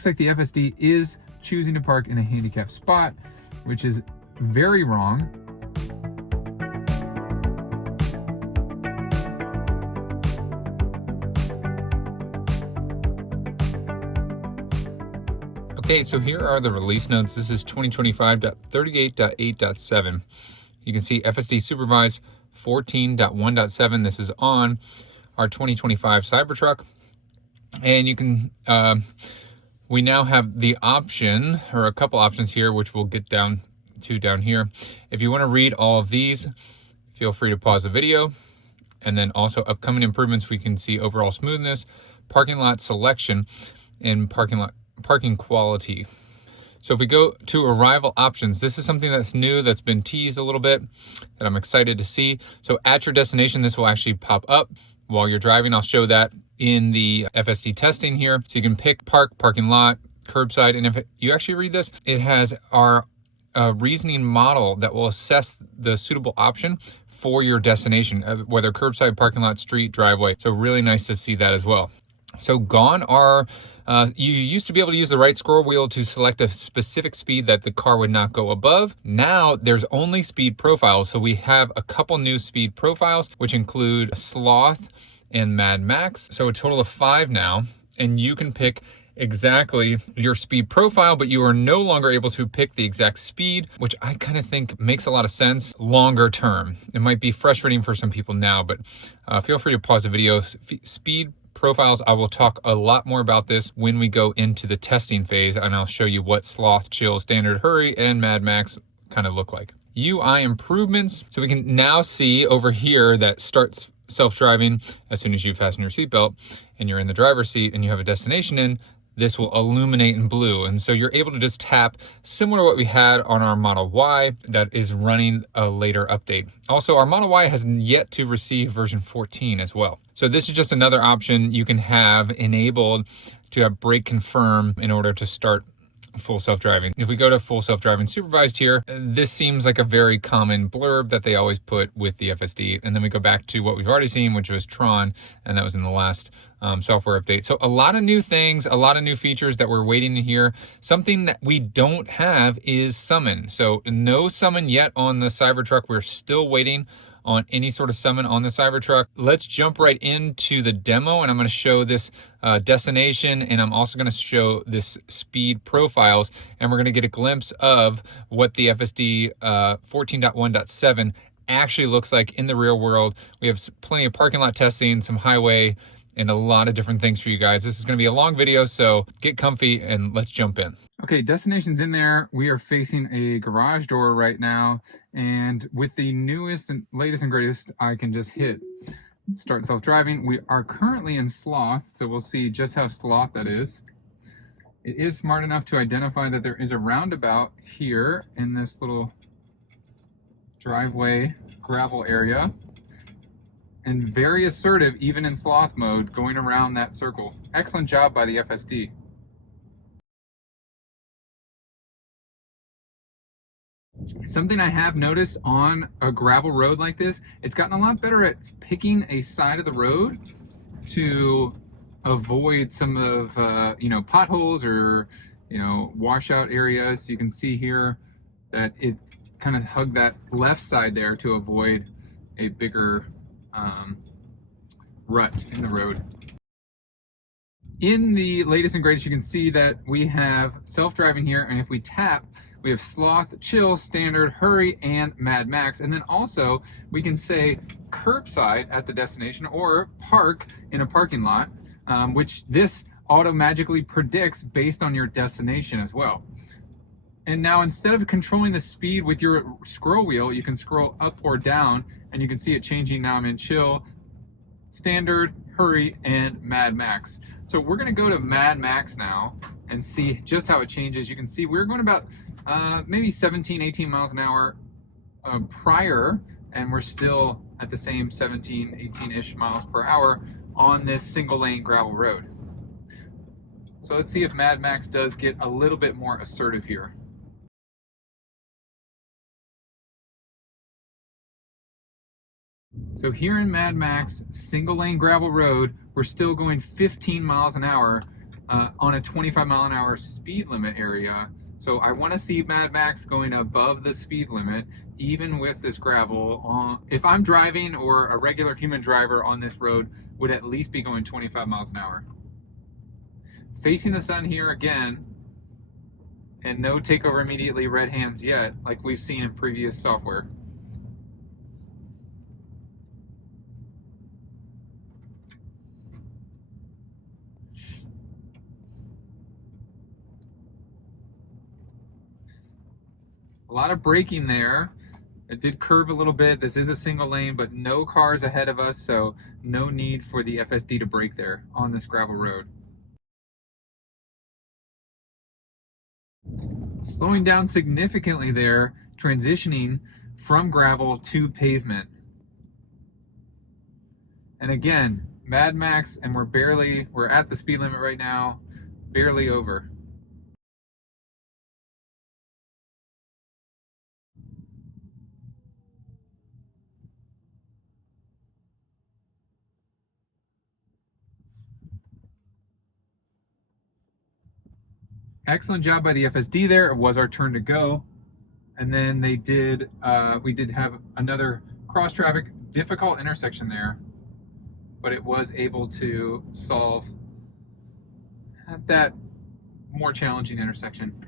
Looks like the FSD is choosing to park in a handicapped spot, which is very wrong. Okay, so here are the release notes. This is 2025.38.8.7. You can see FSD Supervised 14.1.7. This is on our 2025 Cybertruck. And you can, we now have the option, or a couple options here, which we'll get down to down here. If you want to read all of these, feel free to pause the video. And then also upcoming improvements, we can see overall smoothness, parking lot selection, and parking quality. So if we go to arrival options, this is something that's new, that's been teased a little bit, that I'm excited to see. So at your destination, this will actually pop up while you're driving. I'll show that in the FSD testing here. So you can pick park, parking lot, curbside, and if you actually read this, it has our reasoning model that will assess the suitable option for your destination, whether curbside, parking lot, street, driveway. So really nice to see that as well. So gone are, you used to be able to use the right scroll wheel to select a specific speed that the car would not go above. Now there's only speed profiles. So we have a couple new speed profiles, which include Sloth and Mad Max. So a total of 5 now, and you can pick exactly your speed profile, but you are no longer able to pick the exact speed, which I kind of think makes a lot of sense longer term. It might be frustrating for some people now, but feel free to pause the video. Speed profiles, I will talk a lot more about this when we go into the testing phase, and I'll show you what Sloth, Chill, Standard, Hurry, and Mad Max kind of look like. UI improvements. So we can now see over here that starts self-driving as soon as you fasten your seatbelt and you're in the driver's seat and you have a destination in, this will illuminate in blue. And so you're able to just tap, similar to what we had on our Model Y that is running a later update. Also, our Model Y has yet to receive version 14 as well. So this is just another option you can have enabled to have brake confirm in order to start full self-driving. If we go to full self-driving supervised here, this seems like a very common blurb that they always put with the FSD. And then we go back to what we've already seen, which was Tron, and that was in the last software update. So a lot of new things, a lot of new features that we're waiting to hear. Something that we don't have is summon. So no summon yet on the Cybertruck. We're still waiting on any sort of summon on the Cybertruck. Let's jump right into the demo, and I'm going to show this destination, and I'm also going to show this speed profiles, and we're going to get a glimpse of what the FSD 14.1.7 actually looks like in the real world. We have plenty of parking lot testing, some highway, and a lot of different things for you guys. This is going to be a long video, so get comfy and let's jump in. Okay, destination's in there. We are facing a garage door right now, and with the newest and latest and greatest, I can just hit start self-driving. We are currently in Sloth, so we'll see just how Sloth that is. It is smart enough to identify that there is a roundabout here in this little driveway gravel area, and very assertive even in Sloth mode going around that circle. Excellent job by the FSD. Something I have noticed on a gravel road like this, it's gotten a lot better at picking a side of the road to avoid some of potholes or washout areas. You can see here that it kind of hugged that left side there to avoid a bigger rut in the road. In the latest and greatest, you can see that we have self-driving here, and if we tap, we have Sloth, Chill, Standard, Hurry, and Mad Max. And then also we can say curbside at the destination or park in a parking lot, which this automatically predicts based on your destination as well. And now instead of controlling the speed with your scroll wheel, you can scroll up or down, and you can see it changing. Now I'm in Chill, Standard, Hurry, and Mad Max. So we're gonna go to Mad Max now and see just how it changes. You can see we're going about maybe 17, 18 miles an hour prior, and we're still at the same 17, 18-ish miles per hour on this single lane gravel road. So let's see if Mad Max does get a little bit more assertive here. So here in Mad Max, single lane gravel road, we're still going 15 miles an hour on a 25-mile-an-hour speed limit area. So I want to see Mad Max going above the speed limit, even with this gravel. If I'm driving, or a regular human driver on this road would at least be going 25 miles an hour. Facing the sun here again, and no takeover immediately red hands yet, like we've seen in previous software. A lot of braking there. It did curve a little bit. This is a single lane, but no cars ahead of us, so no need for the FSD to brake there on this gravel road. Slowing down significantly there, transitioning from gravel to pavement. And again, Mad Max, and we're at the speed limit right now, barely over. Excellent job by the FSD there. It was our turn to go. And then we did have another cross traffic difficult intersection there, but it was able to solve that more challenging intersection.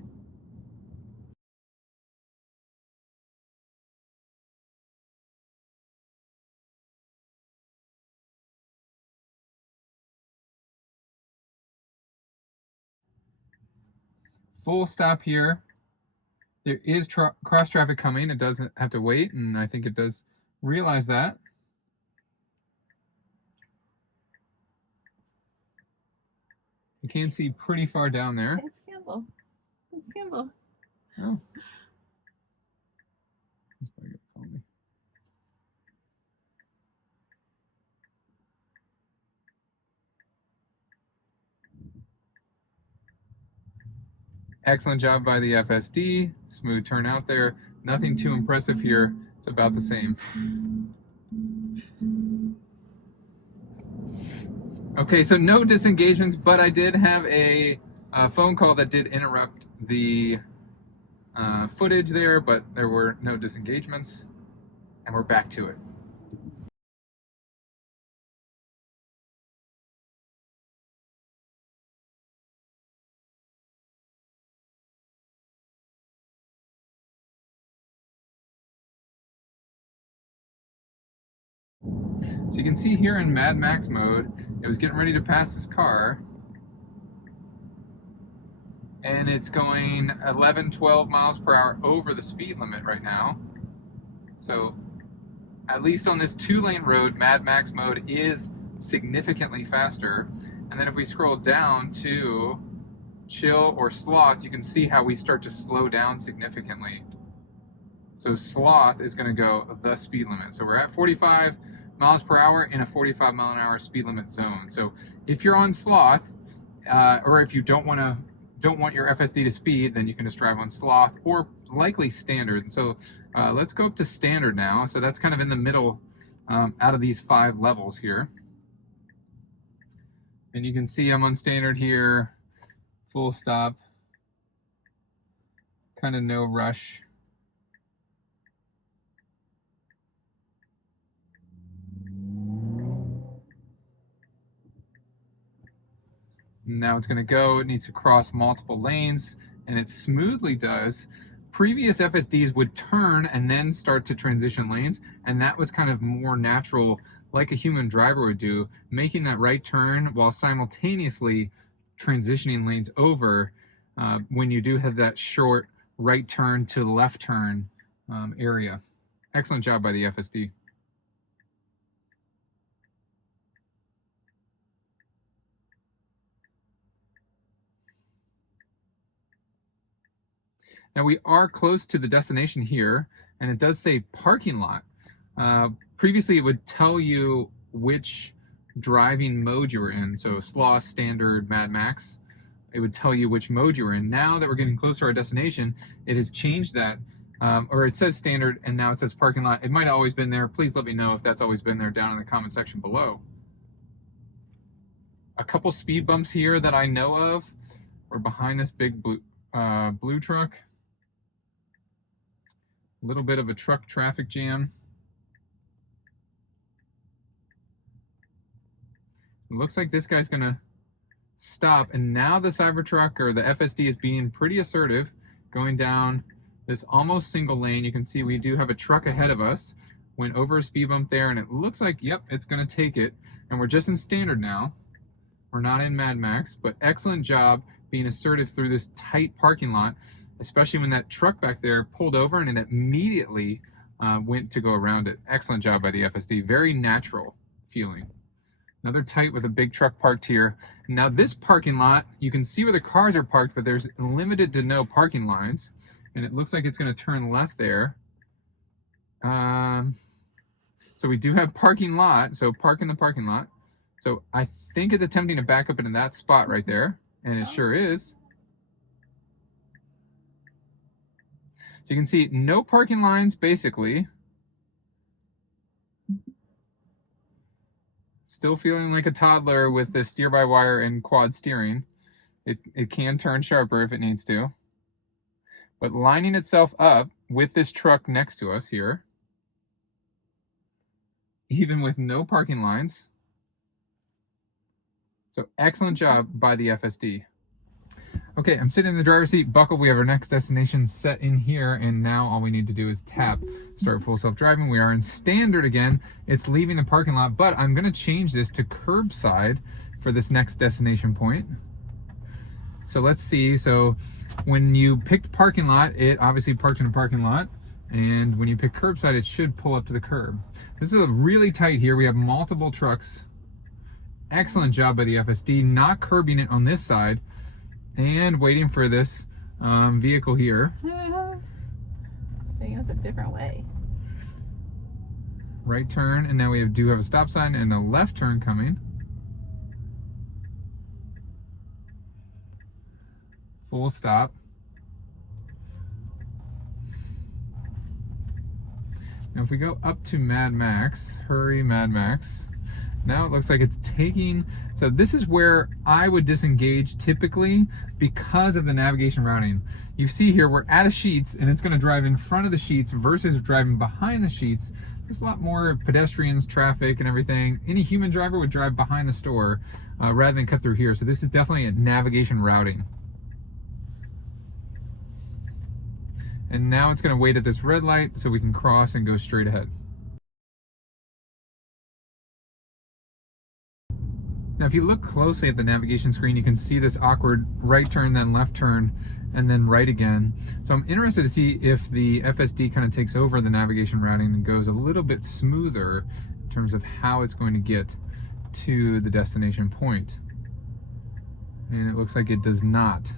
Full stop here. There is cross traffic coming. It doesn't have to wait, and I think it does realize that. You can see pretty far down there. It's Campbell. It's Campbell. Oh. Excellent job by the FSD. Smooth turn out there. Nothing too impressive here. It's about the same. Okay, so no disengagements, but I did have a phone call that did interrupt the footage there, but there were no disengagements, and we're back to it. So you can see here in Mad Max mode, it was getting ready to pass this car, and it's going 11, 12 miles per hour over the speed limit right now. So at least on this 2-lane road, Mad Max mode is significantly faster. And then if we scroll down to chill or sloth, you can see how we start to slow down significantly. So sloth is going to go the speed limit. So we're at 45 miles per hour in a 45 mile an hour speed limit zone. So if you're on sloth, or if you don't want your FSD to speed, then you can just drive on sloth, or likely standard. So let's go up to standard now. So that's kind of in the middle out of these 5 levels here. And you can see I'm on standard here, full stop, kind of no rush. Now it's going to go, it needs to cross multiple lanes, and it smoothly does. Previous FSDs would turn and then start to transition lanes, and that was kind of more natural, like a human driver would do, making that right turn while simultaneously transitioning lanes over when you do have that short right turn to left turn area. Excellent job by the FSD. Now we are close to the destination here, and it does say parking lot. Previously, it would tell you which driving mode you were in. So sloth, standard, Mad Max. It would tell you which mode you were in. Now that we're getting closer to our destination, it has changed that, or it says standard, and now it says parking lot. It might have always been there. Please let me know if that's always been there down in the comment section below. a couple speed bumps here that I know of. We're behind this big blue truck. A little bit of a truck traffic jam. It looks like this guy's gonna stop, and now the Cybertruck or the FSD is being pretty assertive, going down this almost single lane. You can see we do have a truck ahead of us. Went over a speed bump there, and it looks like, yep, it's gonna take it. And we're just in standard now. We're not in Mad Max, but excellent job being assertive through this tight parking lot, especially when that truck back there pulled over and it immediately went to go around it. Excellent job by the FSD, very natural feeling. Another tight with a big truck parked here. Now this parking lot, you can see where the cars are parked, but there's limited to no parking lines. And it looks like it's gonna turn left there. So we do have parking lot, so park in the parking lot. So I think it's attempting to back up into that spot right there, and it sure is. So you can see no parking lines basically. Still feeling like a toddler with the steer-by-wire and quad steering. It can turn sharper if it needs to. But lining itself up with this truck next to us here, even with no parking lines. So excellent job by the FSD. Okay, I'm sitting in the driver's seat, buckled. We have our next destination set in here, and now all we need to do is tap start full self-driving. We are in standard again. It's leaving the parking lot, but I'm gonna change this to curbside for this next destination point. So let's see. So when you picked parking lot, it obviously parked in a parking lot. And when you pick curbside, it should pull up to the curb. This is really tight here. We have multiple trucks. Excellent job by the FSD, not curbing it on this side and waiting for this vehicle here. I think it's a different way. Right turn, and now we do have a stop sign and a left turn coming. Full stop. Now if we go up to Mad Max, hurry Mad Max, now it looks like it's taking, so this is where I would disengage typically because of the navigation routing. You see here, we're at a sheets and it's gonna drive in front of the sheets versus driving behind the sheets. There's a lot more pedestrians, traffic and everything. Any human driver would drive behind the store rather than cut through here. So this is definitely a navigation routing. And now it's gonna wait at this red light so we can cross and go straight ahead. Now, if you look closely at the navigation screen, you can see this awkward right turn, then left turn, and then right again. So I'm interested to see if the FSD kind of takes over the navigation routing and goes a little bit smoother in terms of how it's going to get to the destination point. And it looks like it does not.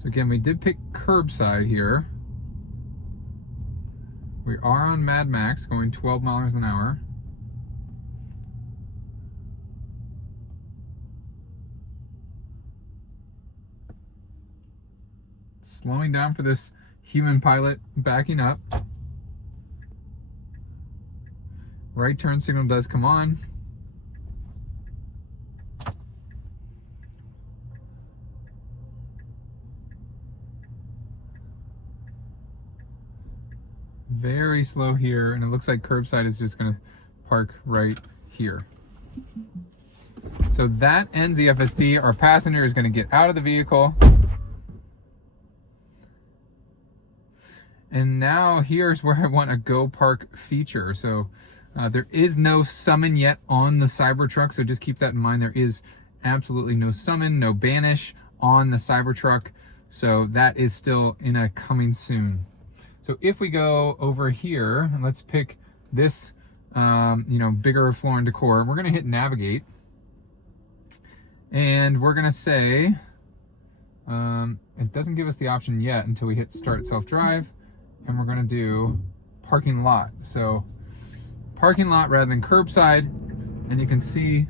So again, we did pick curbside here. We are on Mad Max, going 12 miles an hour. Slowing down for this human pilot, backing up. Right turn signal does come on. Very slow here, and it looks like curbside is just gonna park right here. So that ends the FSD. Our passenger is gonna get out of the vehicle. And now here's where I want a Go Park feature. So there is no summon yet on the Cybertruck, so just keep that in mind. There is absolutely no summon, no banish on the Cybertruck. So that is still in a coming soon. So if we go over here, and let's pick this, bigger floor and decor, we're gonna hit navigate. And we're gonna say, it doesn't give us the option yet until we hit start self-drive, and we're gonna do parking lot. So parking lot rather than curbside, and you can see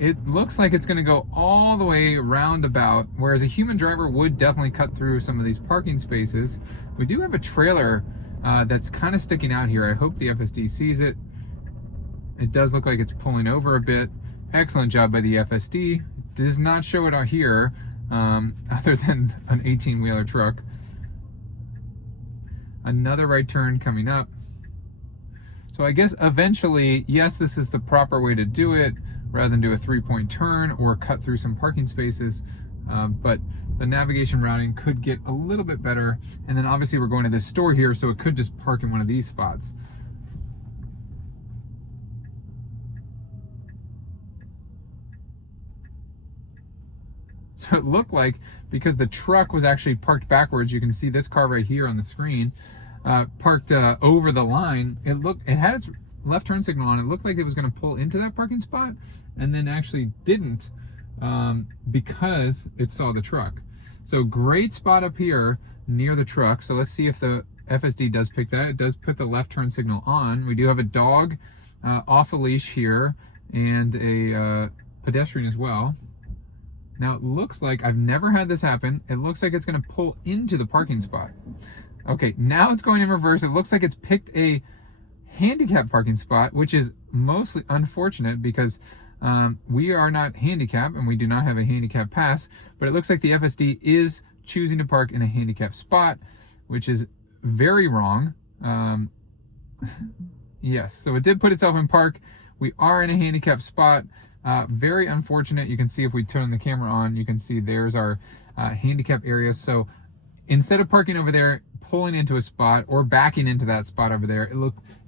it looks like it's gonna go all the way roundabout, whereas a human driver would definitely cut through some of these parking spaces. We do have a trailer that's kind of sticking out here. I hope the FSD sees it. It does look like it's pulling over a bit. Excellent job by the FSD. Does not show it out here, other than an 18-wheeler truck. Another right turn coming up. So I guess eventually, yes, this is the proper way to do it, rather than do a 3-point turn or cut through some parking spaces. But the navigation routing could get a little bit better. And then obviously we're going to this store here, so it could just park in one of these spots. So it looked like, because the truck was actually parked backwards, you can see this car right here on the screen, parked over the line. It had its left turn signal on. It looked like it was going to pull into that parking spot, and then actually didn't, because it saw the truck. So great spot up here near the truck. So let's see if the FSD does pick that. It does put the left turn signal on. We do have a dog off a leash here, and a pedestrian as well. Now it looks like, I've never had this happen, it looks like it's going to pull into the parking spot. Okay, now it's going in reverse. It looks like it's picked a handicap parking spot, which is mostly unfortunate because we are not handicapped and we do not have a handicap pass, but it looks like the FSD is choosing to park in a handicap spot, which is very wrong. Yes, so it did put itself in park. We are in a handicap spot. Very unfortunate. You can see if we turn the camera on, you can see there's our handicap area. So instead of parking over there, pulling into a spot or backing into that spot over there,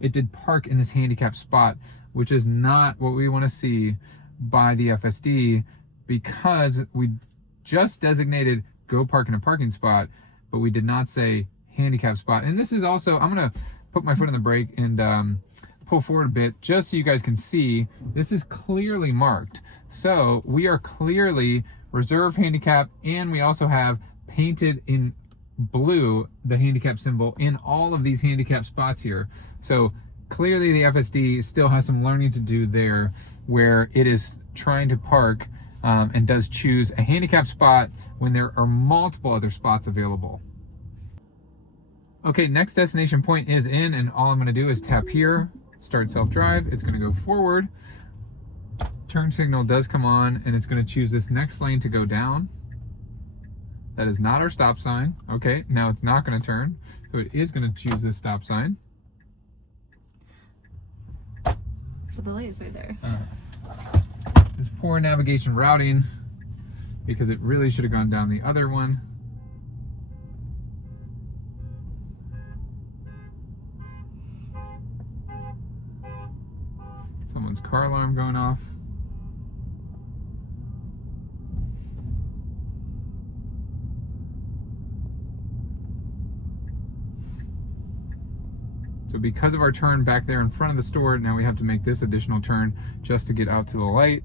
it did park in this handicap spot, which is not what we want to see by the FSD, because we just designated go park in a parking spot, but we did not say handicap spot. And this is also, I'm going to put my foot on the brake and pull forward a bit just so you guys can see this is clearly marked. So we are clearly reserve handicap, and we also have painted in blue the handicap symbol in all of these handicap spots here. So clearly the FSD still has some learning to do there, where it is trying to park and does choose a handicap spot when there are multiple other spots available. Okay, next destination point is in, and all I'm going to do is tap here, start self-drive. It's going to go forward. Turn signal does come on, and it's going to choose this next lane to go down. That is not our stop sign. Okay, now it's not going to turn, so it is going to choose this stop sign. Well, the light is right there. This poor navigation routing, because it really should have gone down the other one. Someone's car alarm going off. So because of our turn back there in front of the store, now we have to make this additional turn just to get out to the light.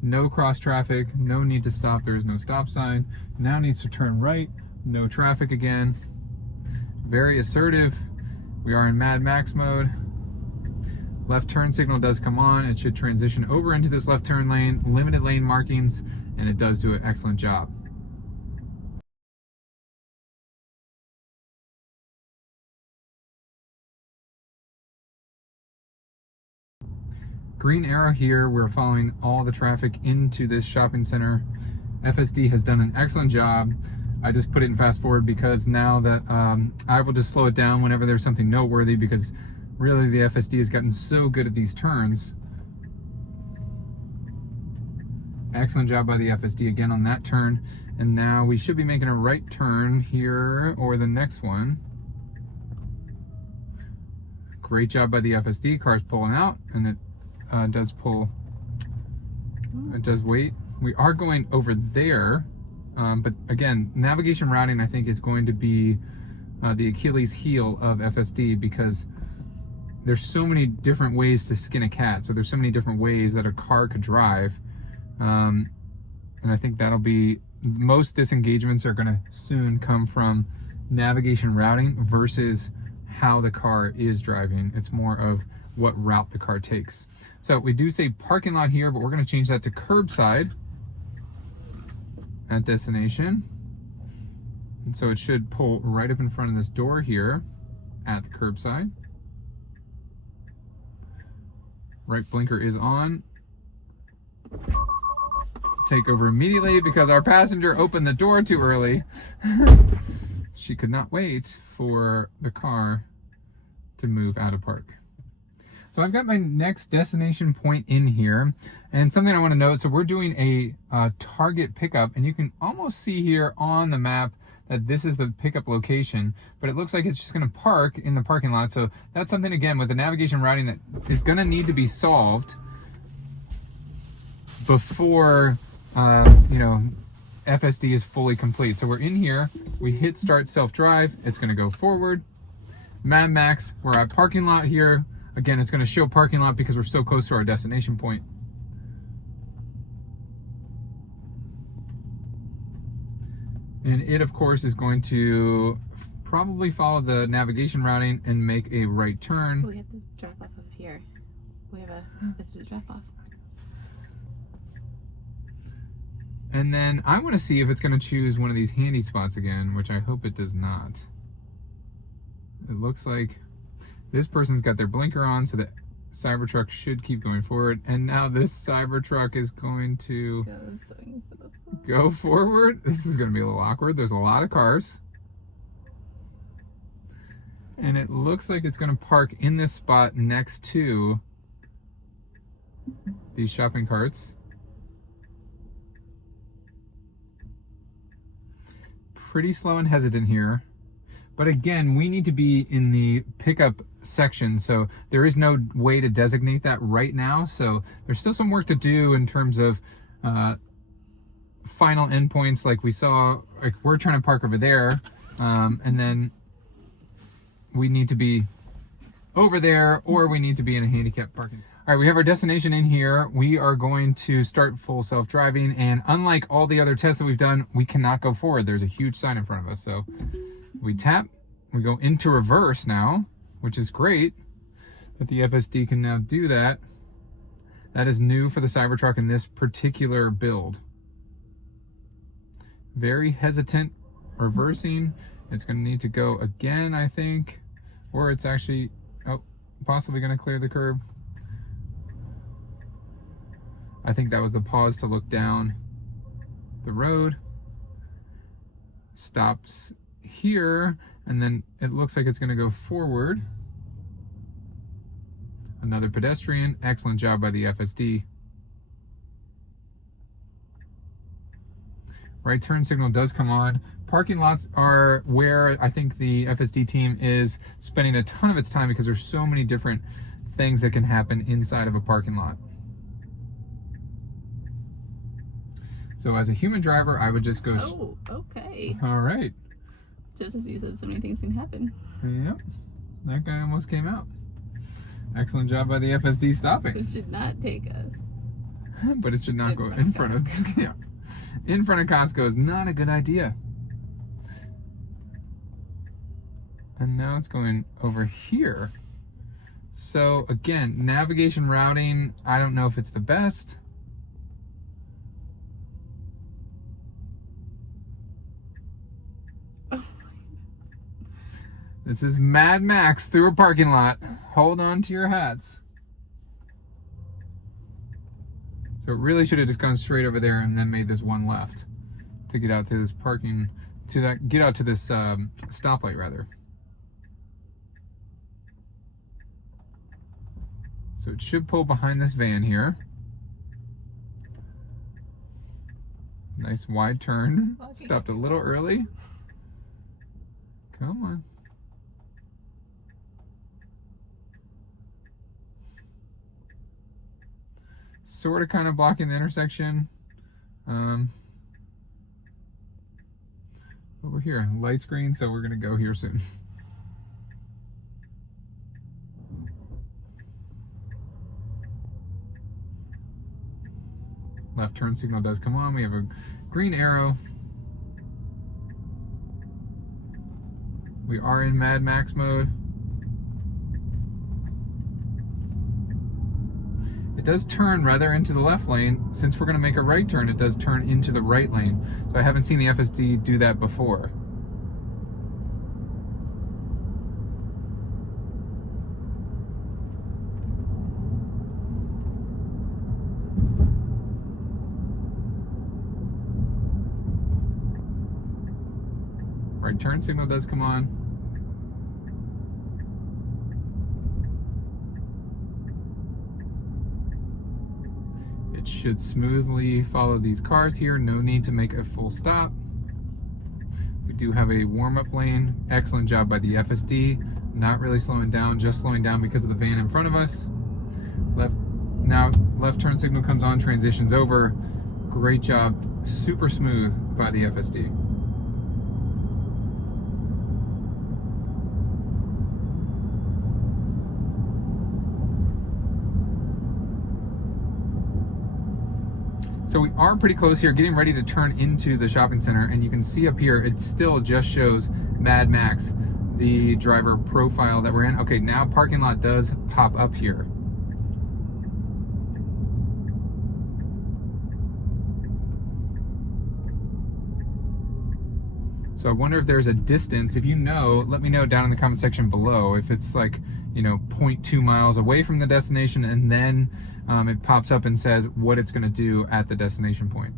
No cross traffic, no need to stop, there is no stop sign. Now needs to turn right, no traffic again. Very assertive. We are in Mad Max mode. Left turn signal does come on. It should transition over into this left turn lane, limited lane markings, and it does do an excellent job. Green arrow here, we're following all the traffic into this shopping center. FSD has done an excellent job. I just put it in fast forward because now that I will just slow it down whenever there's something noteworthy, because really the FSD has gotten so good at these turns. Excellent job by the FSD again on that turn. And now we should be making a right turn here, or the next one. Great job by the FSD. Car's pulling out, and it does pull. It does wait. We are going over there, but again, navigation routing I think is going to be the Achilles heel of FSD, because there's so many different ways to skin a cat. So there's so many different ways that a car could drive, and I think that'll be, most disengagements are going to soon come from navigation routing versus how the car is driving. It's more of what route the car takes. So we do say parking lot here, but we're going to change that to curbside at destination. And so it should pull right up in front of this door here at the curbside. Right blinker is on. Take over immediately because our passenger opened the door too early. She could not wait for the car to move out of park. So I've got my next destination point in here, and something I want to note, so we're doing a Target pickup, and you can almost see here on the map that this is the pickup location, but it looks like it's just going to park in the parking lot. So that's something, again, with the navigation routing that is going to need to be solved before FSD is fully complete. So we're in here, we hit start self-drive, it's going to go forward. Mad Max, we're at parking lot here. Again, it's going to show parking lot because we're so close to our destination point. And it, of course, is going to probably follow the navigation routing and make a right turn. We have to drop off of here. We have this to drop off. And then I want to see if it's going to choose one of these handy spots again, which I hope it does not. It looks like this person's got their blinker on, so the Cybertruck should keep going forward. And now this Cybertruck is going to go forward. This is going to be a little awkward. There's a lot of cars. And it looks like it's going to park in this spot next to these shopping carts. Pretty slow and hesitant here. But again, we need to be in the pickup section, so there is no way to designate that right now. So there's still some work to do in terms of final endpoints, like we saw. Like we're trying to park over there, and then we need to be over there, or we need to be in a handicap parking. All right, we have our destination in here. We are going to start full self-driving, and unlike all the other tests that we've done, we cannot go forward. There's a huge sign in front of us, so we tap, we go into reverse now, which is great that the FSD can now do that. That is new for the Cybertruck in this particular build. Very hesitant reversing. It's going to need to go again, I think, or it's actually, possibly going to clear the curb. I think that was the pause to look down the road. Stops here, and then it looks like it's going to go forward. Another pedestrian. Excellent job by the FSD. Right turn signal does come on. Parking lots are where I think the FSD team is spending a ton of its time because there's so many different things that can happen inside of a parking lot. So as a human driver, I would just go... Oh, okay. All right. Just as you said, so many things can happen. Yep. That guy almost came out. Excellent job by the FSD stopping. It should not take us. But it should not go in front of... Yeah. In front of Costco is not a good idea. And now it's going over here. So again, navigation routing, I don't know if it's the best. This is Mad Max through a parking lot. Hold on to your hats. So it really should have just gone straight over there and then made this one left to get out to this parking, get out to this stoplight rather. So it should pull behind this van here. Nice wide turn. Stopped a little early. Come on. Sort of kind of blocking the intersection. Over here, light screen, so we're gonna go here soon. Left turn signal does come on. We have a green arrow. We are in Mad Max mode. It does turn rather into the left lane. Since we're going to make a right turn, it does turn into the right lane. So I haven't seen the FSD do that before. Right turn signal does come on. It should smoothly follow these cars here. No need to make a full stop. We do have a warm-up lane. Excellent job by the FSD. Not really slowing down, just slowing down because of the van in front of us. Left turn signal comes on, transitions over. Great job, super smooth by the FSD. So we are pretty close here, getting ready to turn into the shopping center, and you can see up here, it still just shows Mad Max, the driver profile that we're in. Okay, now parking lot does pop up here. So I wonder if there's a distance. If you know, let me know down in the comment section below. If it's like, 0.2 miles away from the destination, and then it pops up and says what it's gonna do at the destination point.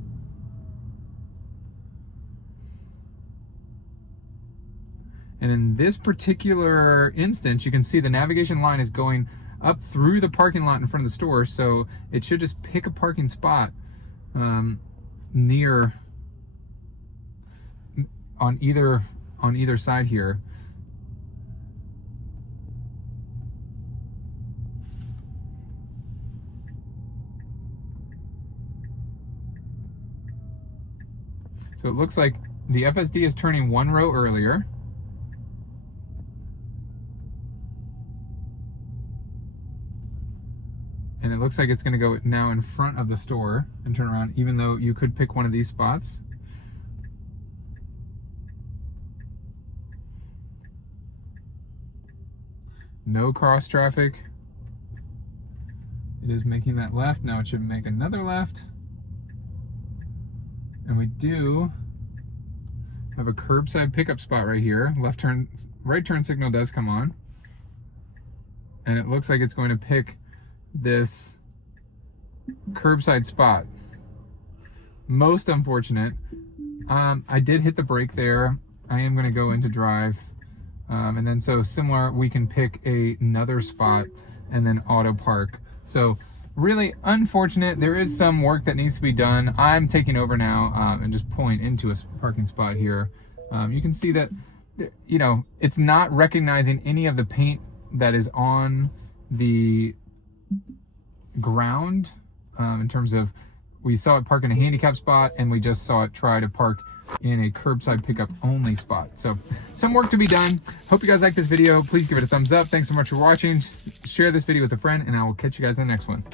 And in this particular instance, you can see the navigation line is going up through the parking lot in front of the store, so it should just pick a parking spot near on either side here. So it looks like the FSD is turning one row earlier. And it looks like it's gonna go now in front of the store and turn around, even though you could pick one of these spots. No cross traffic. It is making that left. Now it should make another left. And we do have a curbside pickup spot right here. Right turn signal does come on. And it looks like it's going to pick this curbside spot. Most unfortunate. I did hit the brake there. I am going to go into drive. And then so similar, we can pick another spot and then auto park. So really unfortunate. There is some work that needs to be done. I'm taking over now and just pulling into a parking spot here. You can see that, it's not recognizing any of the paint that is on the ground in terms of, we saw it park in a handicap spot and we just saw it try to park in a curbside pickup only spot. So some work to be done. Hope you guys like this video. Please give it a thumbs up. Thanks so much for watching. Share this video with a friend, and I will catch you guys in the next one.